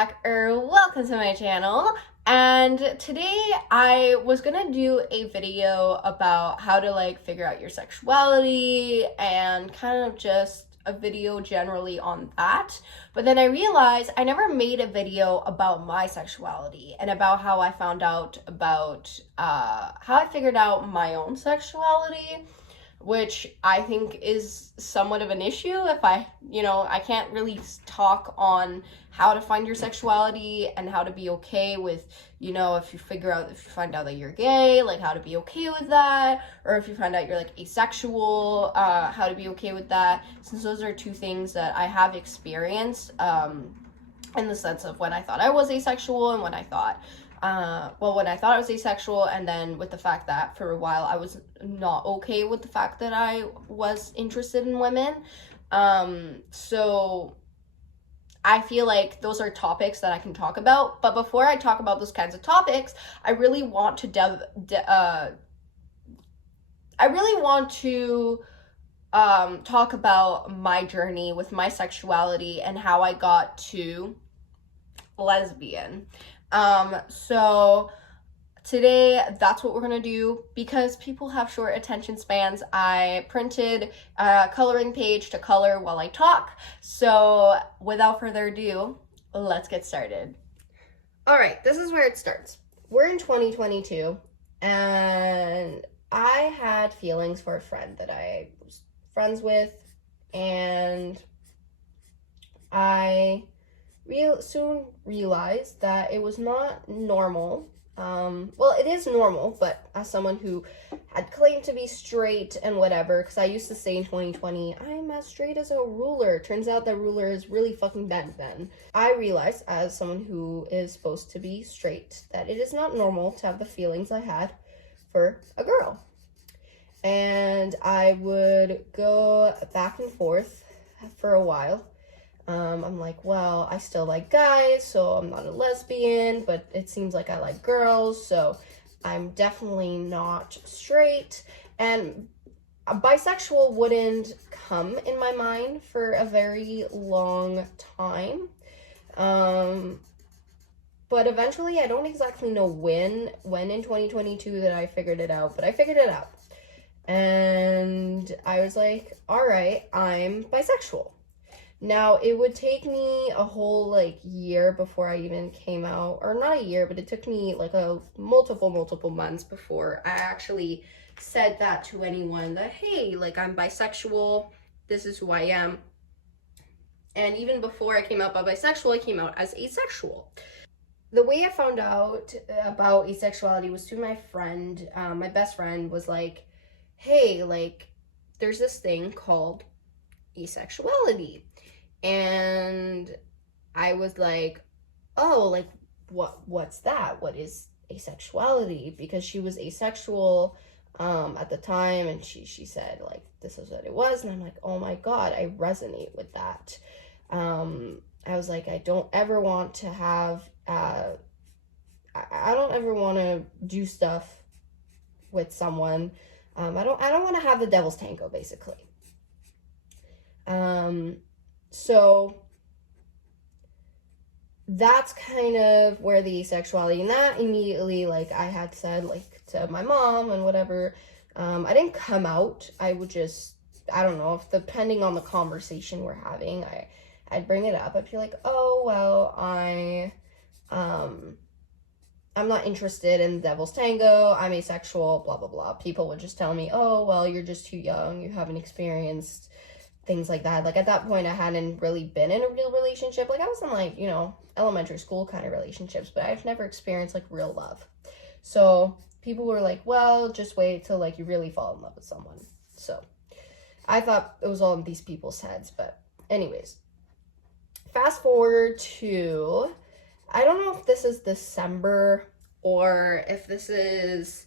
back, or welcome to my channel. And today I was gonna do a video about how to figure out your sexuality and kind of just a video generally on that. But then I realized I never made a video about my sexuality and about how I found out about how I figured out my own sexuality, which I think is somewhat of an issue. If I can't really talk on how to find your sexuality and how to be okay with, if you find out that you're gay, how to be okay with that, or if you find out you're asexual, how to be okay with that, since those are two things that I have experienced, in the sense of when I thought I was asexual and when I thought I was asexual, and then with the fact that for a while I was not okay with the fact that I was interested in women. So I feel like those are topics that I can talk about. But before I talk about those kinds of topics, I really want to talk about my journey with my sexuality and how I got to lesbian. So today that's what we're gonna do. Because people have short attention spans, I printed a coloring page to color while I talk. So without further ado, let's get started. All right, this is where it starts. We're in 2022 and I had feelings for a friend that I was friends with, and I soon realized that it was not normal. Well, it is normal, but as someone who had claimed to be straight and whatever, because I used to say in 2020, I'm as straight as a ruler. Turns out that ruler is really fucking bent then. I realized, as someone who is supposed to be straight, that it is not normal to have the feelings I had for a girl. And I would go back and forth for a while. I'm like, well, I still like guys, so I'm not a lesbian, but it seems like I like girls, so I'm definitely not straight. And bisexual wouldn't come in my mind for a very long time. But eventually, I don't exactly know when in 2022 that I figured it out, but I figured it out. And I was like, all right, I'm bisexual. Now, it would take me a whole, year before I even came out, or not a year, but it took me, multiple months before I actually said that to anyone, that, hey, I'm bisexual, this is who I am. And even before I came out by bisexual, I came out as asexual. The way I found out about asexuality was through my friend. My best friend was like, hey, there's this thing called asexuality. And I was like, oh, what's that? What is asexuality? Because she was asexual at the time, and she said, this is what it was. And I'm like, oh my God, I resonate with that. I was like, I don't ever want to have, I don't ever want to do stuff with someone. I don't want to have the devil's tango, basically. So that's kind of where the asexuality, and that immediately, I had said, to my mom and whatever, I didn't come out. I would just, I don't know, if depending on the conversation we're having, I'd bring it up. I'd be like, oh, well, I'm not interested in the devil's tango, I'm asexual, blah, blah, blah. People would just tell me, oh, well, you're just too young, you haven't experienced things like that. At that point, I hadn't really been in a real relationship. I was in, elementary school kind of relationships, but I've never experienced, real love. So people were like, well, just wait till, you really fall in love with someone. So I thought it was all in these people's heads. But anyways, fast forward to, I don't know if this is December or if this is,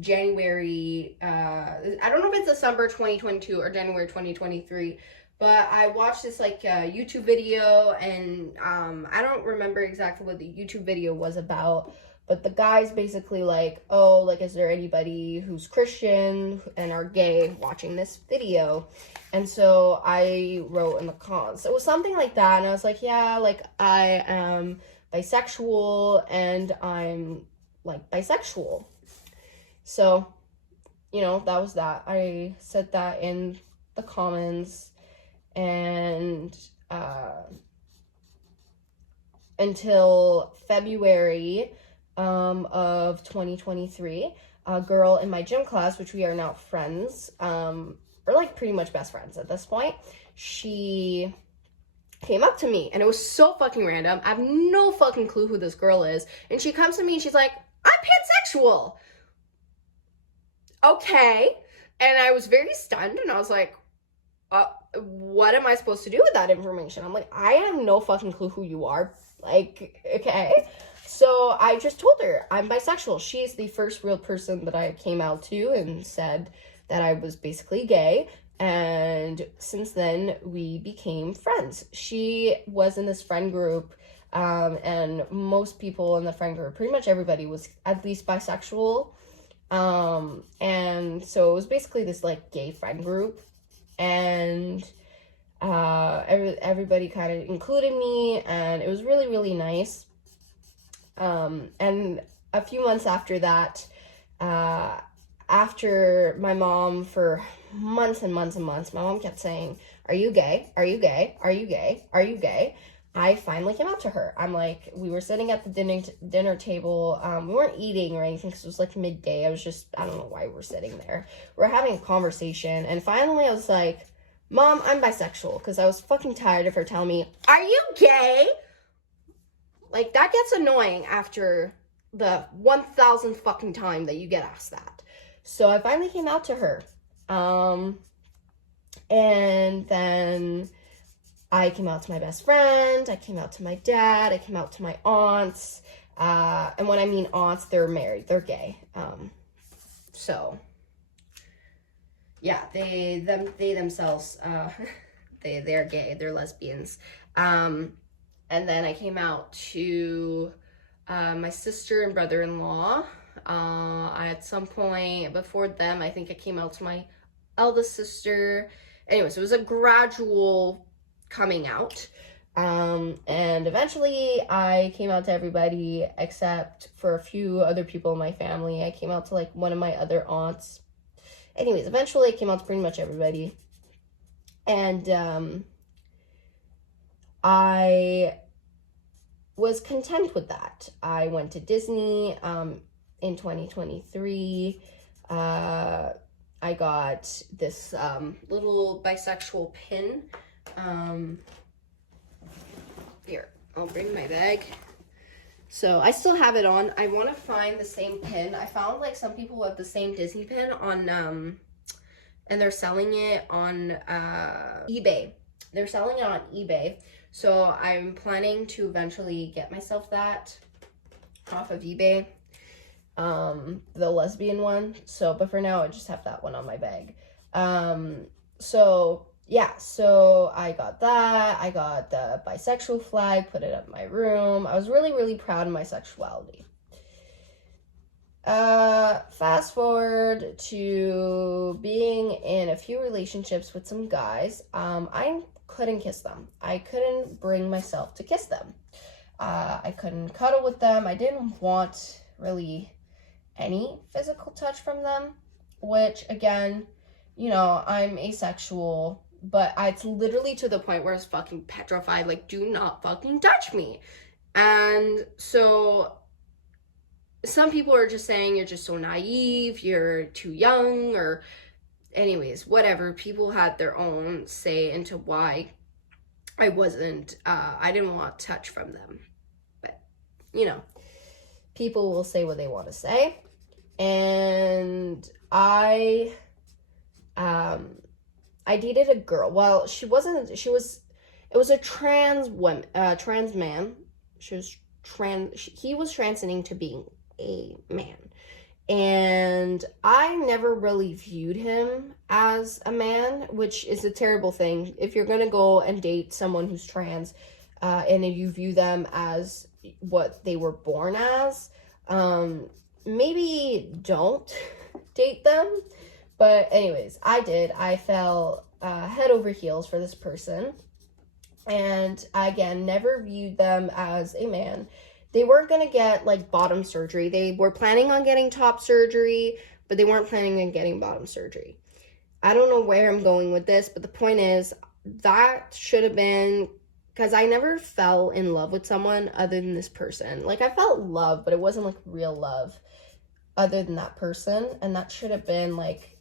January, I don't know if it's December 2022 or January 2023, but I watched this YouTube video, and I don't remember exactly what the YouTube video was about, But the guy's basically like, oh, like, is there anybody who's Christian and are gay watching this video? And so I wrote in the comments, it was something like that, and I was like, yeah, like, I am bisexual, and I'm, like, bisexual. So, you know, that was that. I said that in the comments, and until February of 2023, a girl in my gym class, which we are now friends, we're like pretty much best friends at this point, she came up to me, and it was so fucking random. I have no fucking clue who this girl is, and she comes to me and she's like, I'm pansexual. Okay. And I was very stunned, and I was like, what am I supposed to do with that information? I'm like, I have no fucking clue who you are. Like, okay. So I just told her I'm bisexual. She's the first real person that I came out to and said that I was basically gay. And since then, we became friends. She was in this friend group, and most people in the friend group, pretty much everybody, was at least bisexual. And so it was basically this, like, gay friend group. And everybody kind of included me, and it was really, really nice. And a few months after that, after my mom, for months and months and months, my mom kept saying, are you gay? Are you gay? Are you gay? Are you gay? I finally came out to her. I'm like, we were sitting at the dinner table. We weren't eating or anything because it was like midday. I don't know why we were sitting there. We're having a conversation. And finally I was like, Mom, I'm bisexual, because I was fucking tired of her telling me, are you gay? Like, that gets annoying after the 1,000th fucking time that you get asked that. So I finally came out to her. And then I came out to my best friend, I came out to my dad, I came out to my aunts. And when I mean aunts, they're married, they're gay. So yeah, they themselves, they're gay, they're lesbians. And then I came out to my sister and brother-in-law. At some point before them, I think I came out to my eldest sister. Anyways, it was a gradual coming out. And eventually I came out to everybody except for a few other people in my family. I came out to, like, one of my other aunts. Anyways, eventually I came out to pretty much everybody. And I was content with that. I went to Disney in 2023. I got this little bisexual pin. Here, I'll bring my bag. So I still have it on. I want to find the same pin. I found, like, some people have the same Disney pin on, and they're selling it on eBay. They're selling it on eBay. So I'm planning to eventually get myself that off of eBay. The lesbian one. So, but for now I just have that one on my bag. So yeah, so I got that. I got the bisexual flag, put it up in my room. I was really, really proud of my sexuality. Fast forward to being in a few relationships with some guys. I couldn't kiss them. I couldn't bring myself to kiss them. I couldn't cuddle with them. I didn't want really any physical touch from them, which, again, you know, I'm asexual, but it's literally to the point where I was fucking petrified, like, do not fucking touch me. And so some people are just saying you're just so naive, you're too young, or anyways, whatever. People had their own say into why I didn't want touch from them. But, you know, people will say what they want to say. And I dated a girl. Well, it was a trans man. He was transitioning to being a man. And I never really viewed him as a man, which is a terrible thing. If you're going to go and date someone who's trans, and if you view them as what they were born as, Maybe don't date them. But anyways, I did. I fell head over heels for this person. And again, never viewed them as a man. They weren't going to get like bottom surgery. They were planning on getting top surgery, but they weren't planning on getting bottom surgery. I don't know where I'm going with this, but the point is that should have been, because I never fell in love with someone other than this person. Like, I felt love, but it wasn't like real love other than that person. And that should have been like,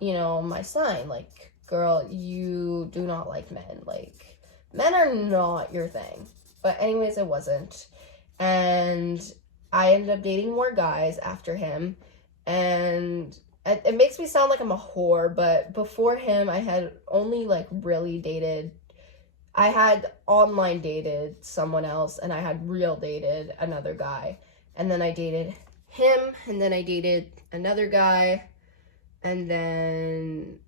you know, my sign. Like, girl, you do not like men. Like, men are not your thing. But anyways, it wasn't. And I ended up dating more guys after him. And it makes me sound like I'm a whore, but before him, I had only like really dated. I had online dated someone else, and I had real dated another guy. And then I dated him, and then I dated another guy, and then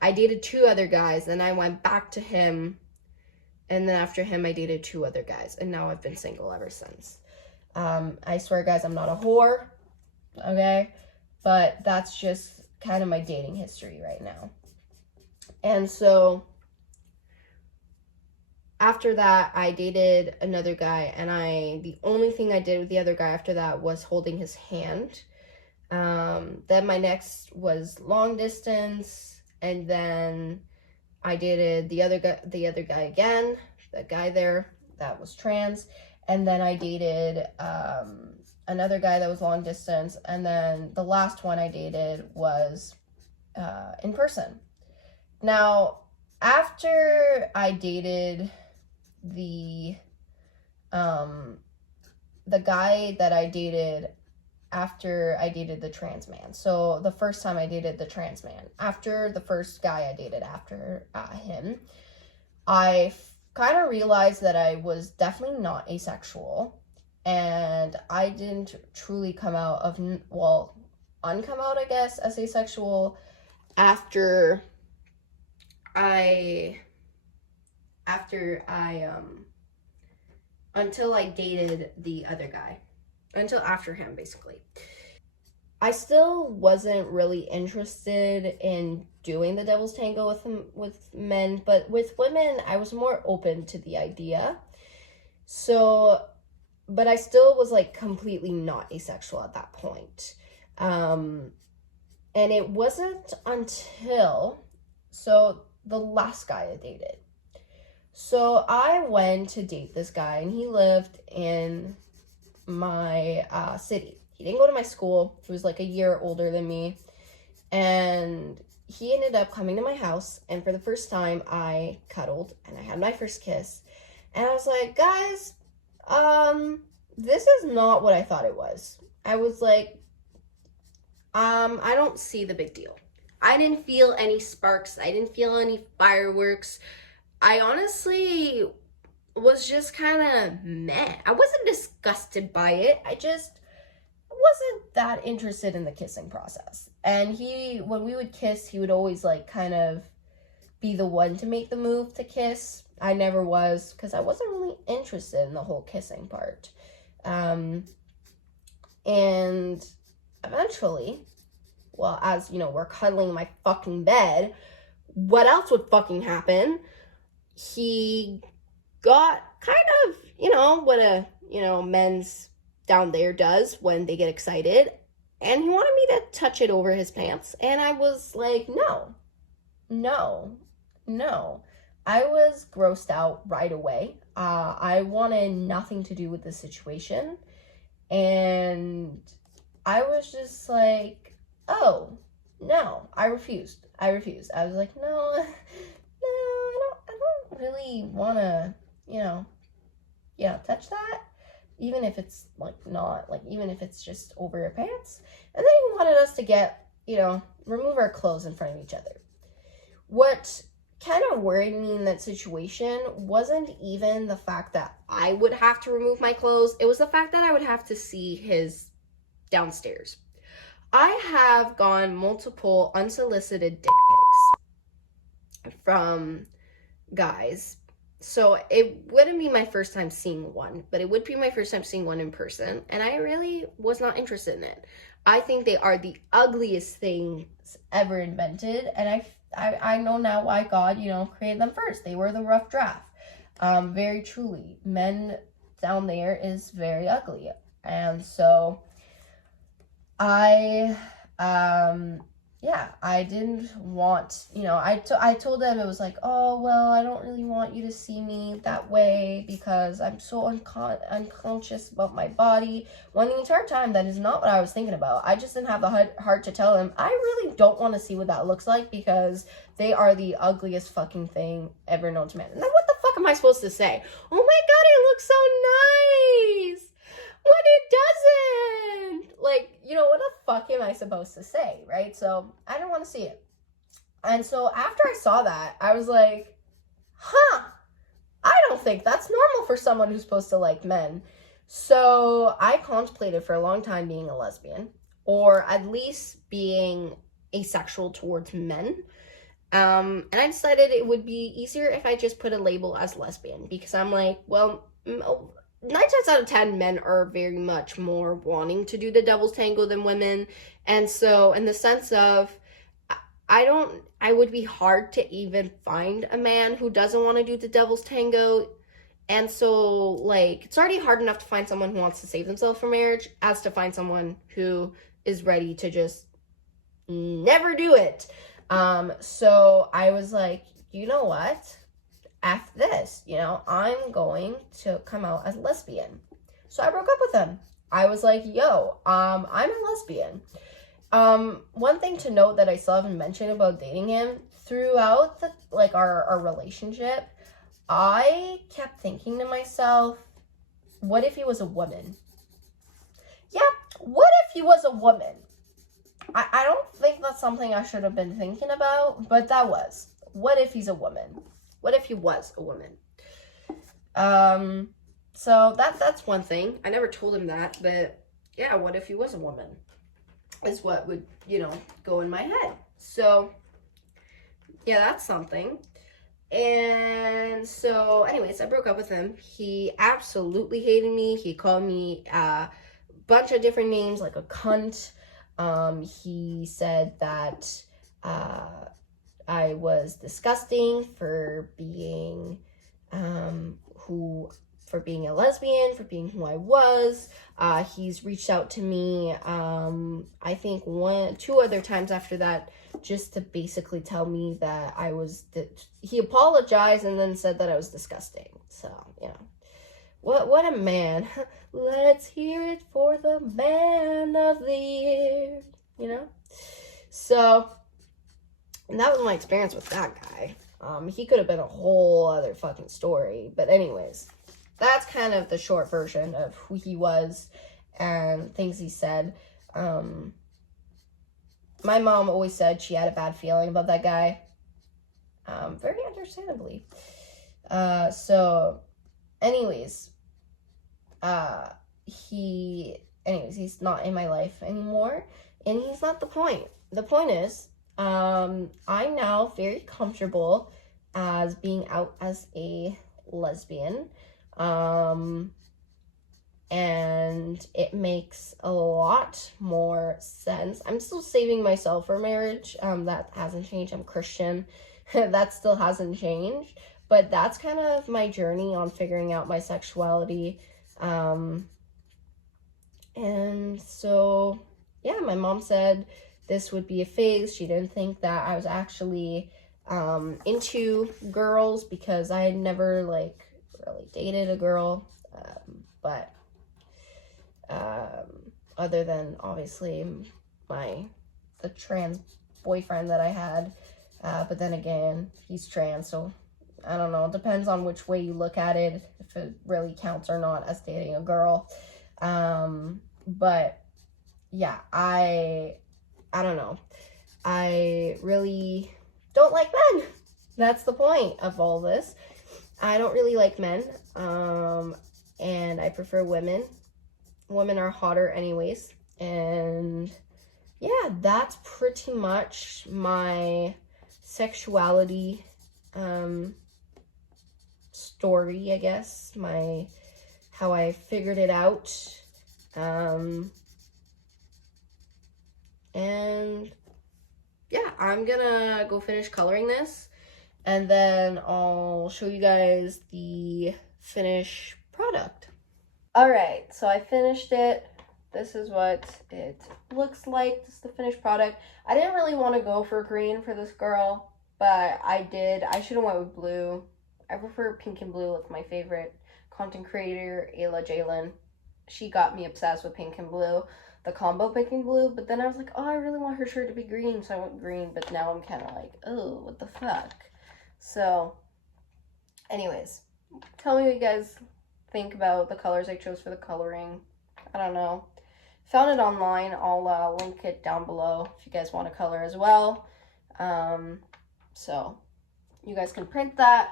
I dated 2 other guys, then I went back to him, and then after him, I dated 2 other guys, and now I've been single ever since. I swear, guys, I'm not a whore, okay? But that's just kind of my dating history right now. And so after that, I dated another guy, and the only thing I did with the other guy after that was holding his hand. Then my next was long distance, and then I dated the other guy again, that guy there that was trans, and then I dated another guy that was long distance, and then the last one I dated was in person. Now, after I dated the guy that I dated after I dated the trans man. So the first time I dated the trans man, after the first guy I dated after him, I kind of realized that I was definitely not asexual, and I didn't truly come out of, well, uncome out, I guess, as asexual after I until I dated the other guy, until after him, basically. I still wasn't really interested in doing the devil's tango with men, but with women, I was more open to the idea. So, but I still was like completely not asexual at that point. And it wasn't until, so the last guy I dated. So I went to date this guy, and he lived in my city. He didn't go to my school. He was like a year older than me. And he ended up coming to my house, and for the first time I cuddled and I had my first kiss. And I was like, guys, this is not what I thought it was. I was like, I don't see the big deal. I didn't feel any sparks. I didn't feel any fireworks. I honestly was just kind of meh. I wasn't disgusted by it. I just wasn't that interested in the kissing process. And when we would kiss, he would always like kind of be the one to make the move to kiss. I never was, because I wasn't really interested in the whole kissing part. And eventually, well, as you know, we're cuddling in my fucking bed, what else would fucking happen? He got kind of, what men's down there does when they get excited, and he wanted me to touch it over his pants, and I was like, no. I was grossed out right away. I wanted nothing to do with the situation, and I was just like, oh, no, I refused. I was like, no, I don't really want to, touch that. Even if it's like not, like, even if it's just over your pants. And then he wanted us to get, remove our clothes in front of each other. What kind of worried me in that situation wasn't even the fact that I would have to remove my clothes. It was the fact that I would have to see his downstairs. I have gotten multiple unsolicited dick pics from guys, So it wouldn't be my first time seeing one, but it would be my first time seeing one in person, and I really was not interested in it. I think they are the ugliest things ever invented, and I know now why God, created them first. They were the rough draft. Very truly, men down there is very ugly, and so I I didn't want, I told them, it was like, oh, well, I don't really want you to see me that way because I'm so unconscious about my body. When the entire time, that is not what I was thinking about. I just didn't have the heart to tell them, I really don't want to see what that looks like because they are the ugliest fucking thing ever known to man. And then what the fuck am I supposed to say? Oh my God, it looks so nice. When it doesn't. Like, what the fuck am I supposed to say, right? So I didn't want to see it. And so after I saw that, I was like, I don't think that's normal for someone who's supposed to like men. So I contemplated for a long time being a lesbian, or at least being asexual towards men. And I decided it would be easier if I just put a label as lesbian, because I'm like, well, 9 times out of 10 men are very much more wanting to do the devil's tango than women. And so in the sense of, I would be hard to even find a man who doesn't want to do the devil's tango. And so, like, it's already hard enough to find someone who wants to save themselves from marriage as to find someone who is ready to just never do it. So I was like, you know what? After this, I'm going to come out as lesbian. So I broke up with him. I was like, yo, I'm a lesbian. One thing to note that I still haven't mentioned about dating him, throughout our relationship, I kept thinking to myself, what if he was a woman? Yeah, what if he was a woman? I don't think that's something I should have been thinking about, but that was. What if he's a woman? What if he was a woman? So that's one thing. I never told him that, but yeah, what if he was a woman? Is what would, go in my head. So yeah, that's something. And so anyways, I broke up with him. He absolutely hated me. He called me a bunch of different names, like a cunt. He said that I was disgusting for being being a lesbian, for being who I was. He's reached out to me, I think 2 other times after that, just to basically tell me that he apologized and then said that I was disgusting. So, what a man. Let's hear it for the man of the year, So, and that was my experience with that guy. He could have been a whole other fucking story. But anyways, that's kind of the short version of who he was and things he said. My mom always said she had a bad feeling about that guy. Very understandably. So, anyways, he's not in my life anymore. And he's not the point. The point is, I'm now very comfortable as being out as a lesbian. And it makes a lot more sense. I'm still saving myself for marriage. That hasn't changed. I'm Christian. That still hasn't changed. But that's kind of my journey on figuring out my sexuality. And so, yeah, my mom said this would be a phase. She didn't think that I was actually into girls because I had never really dated a girl. But other than obviously the trans boyfriend that I had, but then again, he's trans, so I don't know. It depends on which way you look at it, if it really counts or not as dating a girl. But yeah, I don't know. I really don't like men. That's the point of all this. I don't really like men. And I prefer women. Women are hotter anyways. And yeah, that's pretty much my sexuality story, I guess, how I figured it out. And yeah, I'm gonna go finish coloring this, and then I'll show you guys the finished product. Alright, so I finished it. This is what it looks like. This is the finished product. I didn't really want to go for green for this girl, but I did. I should have went with blue. I prefer pink and blue. It's my favorite content creator, Ayla Jalen. She got me obsessed with pink and blue, the combo pink and blue, but then I was like, oh, I really want her shirt to be green, so I went green, but now I'm kind of like, oh, what the fuck? So, anyways, tell me what you guys think about the colors I chose for the coloring. I don't know. Found it online. I'll link it down below if you guys want to color as well. So you guys can print that.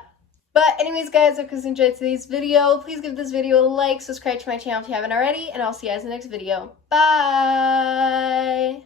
But anyways, guys, if you guys enjoyed today's video, please give this video a like, subscribe to my channel if you haven't already, and I'll see you guys in the next video. Bye!